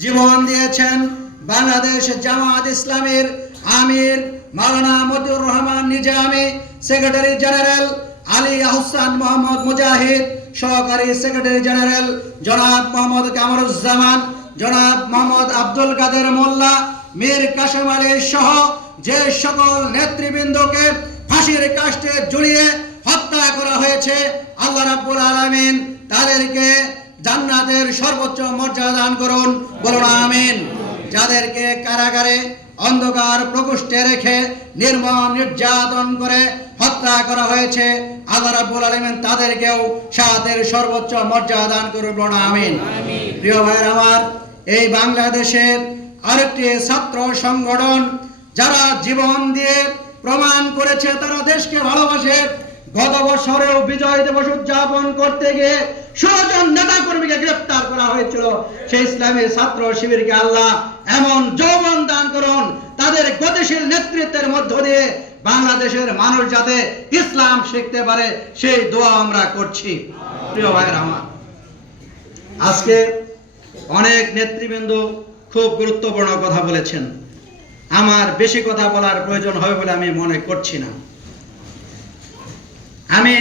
জীবন দিয়েছেন বাংলাদেশ জামাত ইসলামের আমির মাওলানা Motiur Rahman Nizami, secretary general Ali Ahsan Mohammad মুজাহিদ, সহকারী সেক্রেটারি জেনারেল জনাব মোহাম্মদ কামরুজ্জামান, জনাব মোহাম্মদ আব্দুল কাদের মোল্লা, মীর কাশেম আলী সহ যে সকল নেতৃবৃন্দকে ফাঁসির কাস্টে ঝুলিয়ে হত্যা করা হয়েছে, আল্লাহ রাব্বুল আলামিন তাদেরকে জান্নাতের সর্বোচ্চ মর্যাদা দান করুন, বলুন আমিন। যাদেরকে কারাগারে অন্ধকার প্রকোষ্ঠে রেখে নির্মম নির্যাতন করে হত্যা করা হয়েছে, আল্লাহ রাব্বুল আলামিন তাদেরকেও শাহাদাতের সর্বোচ্চ মর্যাদা দান করুন, বলুন আমিন। প্রিয় ভাইয়ের আমার, এই বাংলাদেশের আরেকটি ছাত্র সংগঠন যারা জীবন দিয়ে প্রমাণ করেছে তারা দেশকে ভালোবাসে, গত বছরেও বিজয় দিবস উদযাপন করতে গিয়ে 16 জন নেতা কর্মীকে গ্রেফতার করা হয়েছিল। সেই ইসলামী ছাত্র শিবিরকে আল্লাহ এমন যৌবন দান করুন, তাদের গতিশীল নেতৃত্বের মধ্য দিয়ে বাংলাদেশের মানুষ যাতে ইসলাম শিখতে পারে সেই দোয়া আমরা করছি। প্রিয় ভাইয়েরা আমার, আজকে অনেক নেতৃবৃন্দ খুব গুরুত্বপূর্ণ কথা বলেছেন। আমার বেশি কথা বলার প্রয়োজন হবে বলে আমি মনে করছি না। আমি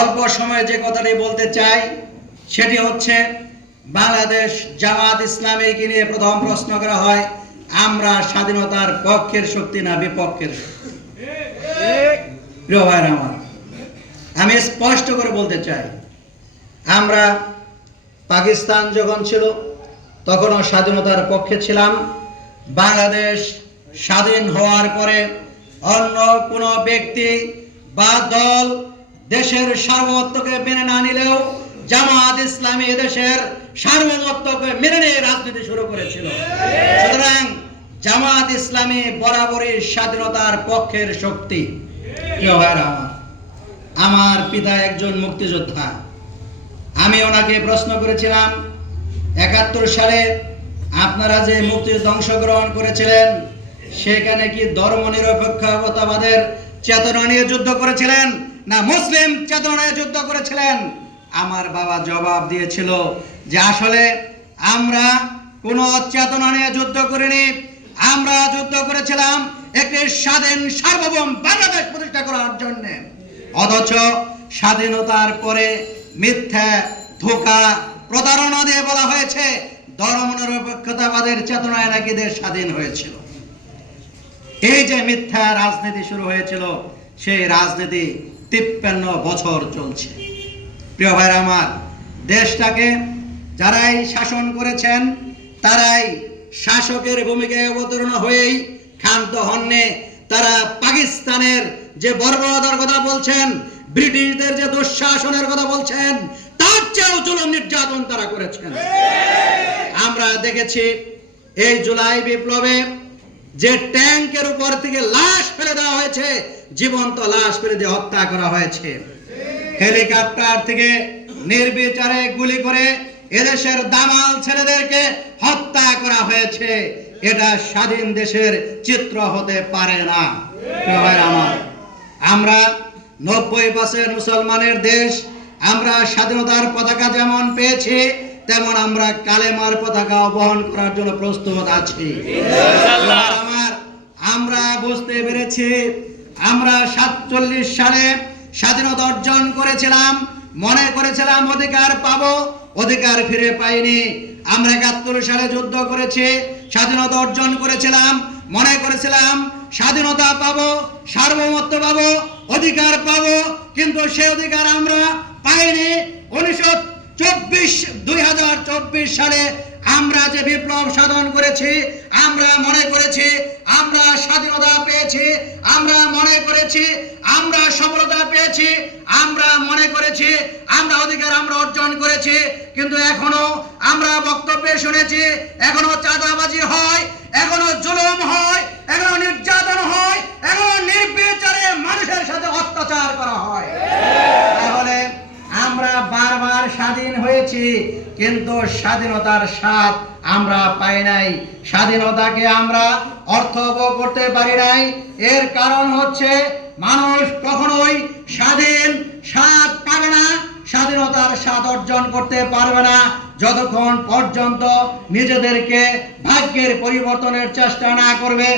অল্প সময়ে যে কথাটি বলতে চাই সেটি হচ্ছে, বাংলাদেশ জামাত ইসলামীকে নিয়ে প্রথম প্রশ্ন করা হয়, আমরা স্বাধীনতার পক্ষের শক্তি না বিপক্ষের শক্তি? প্রিয় ভাইরা আমার, আমি স্পষ্ট করে বলতে চাই, আমরা পাকিস্তান যখন ছিল তখনও স্বাধীনতার পক্ষে ছিলাম। বাংলাদেশ স্বাধীন হওয়ার পরে অন্য কোনো ব্যক্তি বা দল দেশের সার্বভৌমত্বকে মেনে না নিলেও জামাত ইসলামী দেশের সার্বভৌমত্বকে মেনে নিয়ে রাজনীতি শুরু করেছিল। সুতরাং জামাত ইসলামী বরাবরই স্বাধীনতার পক্ষের শক্তি। প্রিয় ভাইরা আমার, আমার পিতা একজন মুক্তিযোদ্ধা। আমি ওনাকে প্রশ্ন করেছিলাম, 71 সালে আপনারা যে মুক্তিযুদ্ধে অংশগ্রহণ করেছিলেন সেখানে কি ধর্মনিরপেক্ষতাবাদের চেতনা নিয়ে যুদ্ধ করেছিলেন না মুসলিম চেতনা নিয়ে যুদ্ধ করেছিলেন? আমার বাবা জবাব দিয়েছিল যে আসলে আমরা কোনো চেতনা নিয়ে যুদ্ধ করিনি, আমরা যুদ্ধ করেছিলাম একটি স্বাধীন সার্বভৌম বাংলাদেশ প্রতিষ্ঠা করার জন্য। অথচ স্বাধীনতার পরে মিথ্যা ধোঁকা প্রতারণা দিয়ে বলা হয়েছে ধর্মনিরপেক্ষতাবাদের চেতনায় নাকি দেশ স্বাধীন হয়েছিল। এই যে মিথ্যা রাজনীতি শুরু হয়েছিল, সেই রাজনীতি 53 বছর চলছে। প্রিয় ভাইরা আমার, দেশটাকে যারাই শাসন করেছেন তারাই শাসকের ভূমিকায় অবতীর্ণ হয়েই ক্ষান্ত হননি। তারা পাকিস্তানের যে বর্বরতার কথা বলছেন, ব্রিটিশদের যে দুঃশাসনের কথা বলছেন, তার চেয়েও জুলুম নির্যাতন তারা করেছেন। আমরা দেখেছি এই জুলাই বিপ্লবে যে ট্যাঙ্কের উপর থেকে লাশ ফেলে দেওয়া হয়েছে, জীবন্ত লাশ ফেলে দিয়ে হত্যা করা হয়েছে। হেলিকপ্টার থেকে নির্বিচারে গুলি করে এদেশের দামাল ছেলেদেরকে হত্যা করা হয়েছে। এটা স্বাধীন দেশের চিত্র হতে পারে না। আমার আমরা 90% মুসলমানের দেশ। আমরা স্বাধীনতার পতাকা যেমন পেয়েছি তেমন আমরা কালেমার পতাকা বহন করার জন্য প্রস্তুত আছি। আমার আমরা বুঝতে পেরেছি, আমরা 47 সালে স্বাধীনতা অর্জন করেছিলাম, মনে করেছিলাম অধিকার পাবো, অধিকার ফিরে পাইনি। আমরা 71 সালে যুদ্ধ করেছি, স্বাধীনতা অর্জন করেছিলাম, মনে করেছিলাম স্বাধীনতা পাবো, সার্বভৌমত্ব পাবো, অধিকার পাবো, কিন্তু সেই অধিকার আমরা পাইনি। 2024 সালে আমরা যে বিপ্লব সাধন করেছি, আমরা মনে করেছি আমরা স্বাধীনতা পেয়েছি, আমরা মনে করেছি আমরা সফলতা পেয়েছি, আমরা মনে করেছি আমরা অধিকার আমরা অর্জন করেছি, কিন্তু এখনো আমরা বক্তব্যে শুনেছি এখনো চাঁদাবাজি হয়, এখনো জুলুম হয়, এখনো নির্যাতন হয়, এখনো নির্বিচারে মানুষের সাথে অত্যাচার করা হয়। তাহলে আমরা বারবার স্বাধীন হয়েছি, কিন্তু স্বাধীনতার স্বাদ আমরা পাই নাই, স্বাধীনতাকে আমরা অর্থবহ করতে পারি নাই। এর কারণ হচ্ছে মানুষ কখনোই স্বাধীন স্বাদ পাবে না, স্বাধীনতার স্বাদ অর্জন করতে পারবে না যতক্ষণ পর্যন্ত নিজেদেরকে ভাগ্যের পরিবর্তনের চেষ্টা না করবে।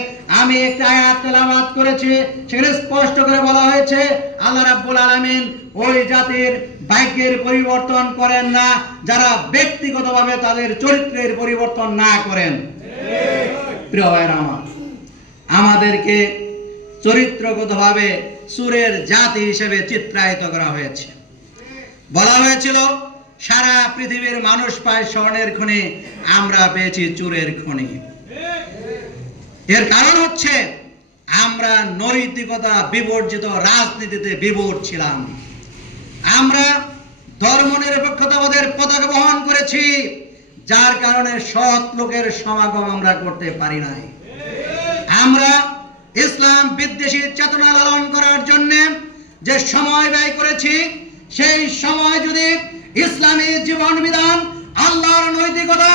আমি একটা আয়াত তেলাওয়াত করেছি, সেখানে স্পষ্ট করে বলা হয়েছে আল্লাহ রাব্বুল আলামিন ওই জাতির ভাগ্যের পরিবর্তন করেন না যারা ব্যক্তিগতভাবে তাদের চরিত্রের পরিবর্তন না করেন। প্রিয় ভাইরা আমার, আমাদেরকে চরিত্রগতভাবে চোরের জাতি হিসেবে চিত্রায়িত করা হয়েছে। বলা হয়েছিল সারা পৃথিবীর মানুষ পায় স্বর্ণের খনি, আমরা পেয়েছি চোরের খনি। এর কারণ হচ্ছে আমরা নৈতিকতা বিবর্জিত রাজনীতিতে বিভোর ছিলাম। আমরা ধর্মনিরপেক্ষতাবাদের পতাকা বহন করেছি, যার কারণে সৎ লোকের সমাগম আমরা করতে পারি নাই। আমরা ইসলাম বিদ্বেষী চেতনা লালন করার জন্য যে সময় ব্যয় করেছি, সেই সময় যদি ইসলামী জীবন বিধান, আল্লাহর নৈতিকতা,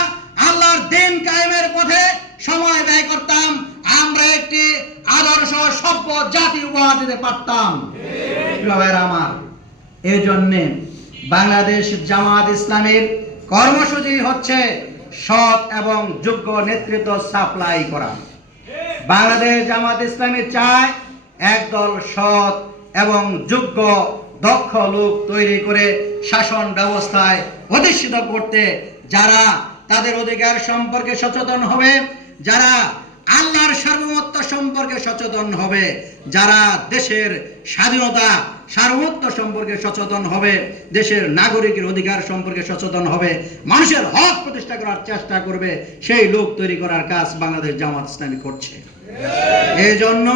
আল্লাহর দ্বীন কায়েমের পথে সময় ব্যয় করতাম, আমরা একটি আদর্শ সভ্য জাতি উপহার দিতে পারতাম। আমার এই জন্য বাংলাদেশ জামাত ইসলামীর কর্মসূচি হচ্ছে সৎ এবং যোগ্য নেতৃত্ব সাপ্লাই করা। বাংলাদেশ জামাত ইসলামী চায় একদল সৎ এবং যোগ্য দক্ষ লোক তৈরি করে শাসন ব্যবস্থায় অধিষ্ঠিত করতে, যারা তাদের অধিকার সম্পর্কে সচেতন হবে, যারা আল্লাহর সার্বভৌমত্ব সম্পর্কে সচেতন হবে, যারা দেশের স্বাধীনতা সার্বভৌমত্ব সম্পর্কে সচেতন হবে, দেশের নাগরিকের অধিকার সম্পর্কে সচেতন হবে, মানুষের হক প্রতিষ্ঠা করার চেষ্টা করবে, সেই লোক তৈরি করার কাজ বাংলাদেশ জামাত ইসলামী করছে। এই জন্য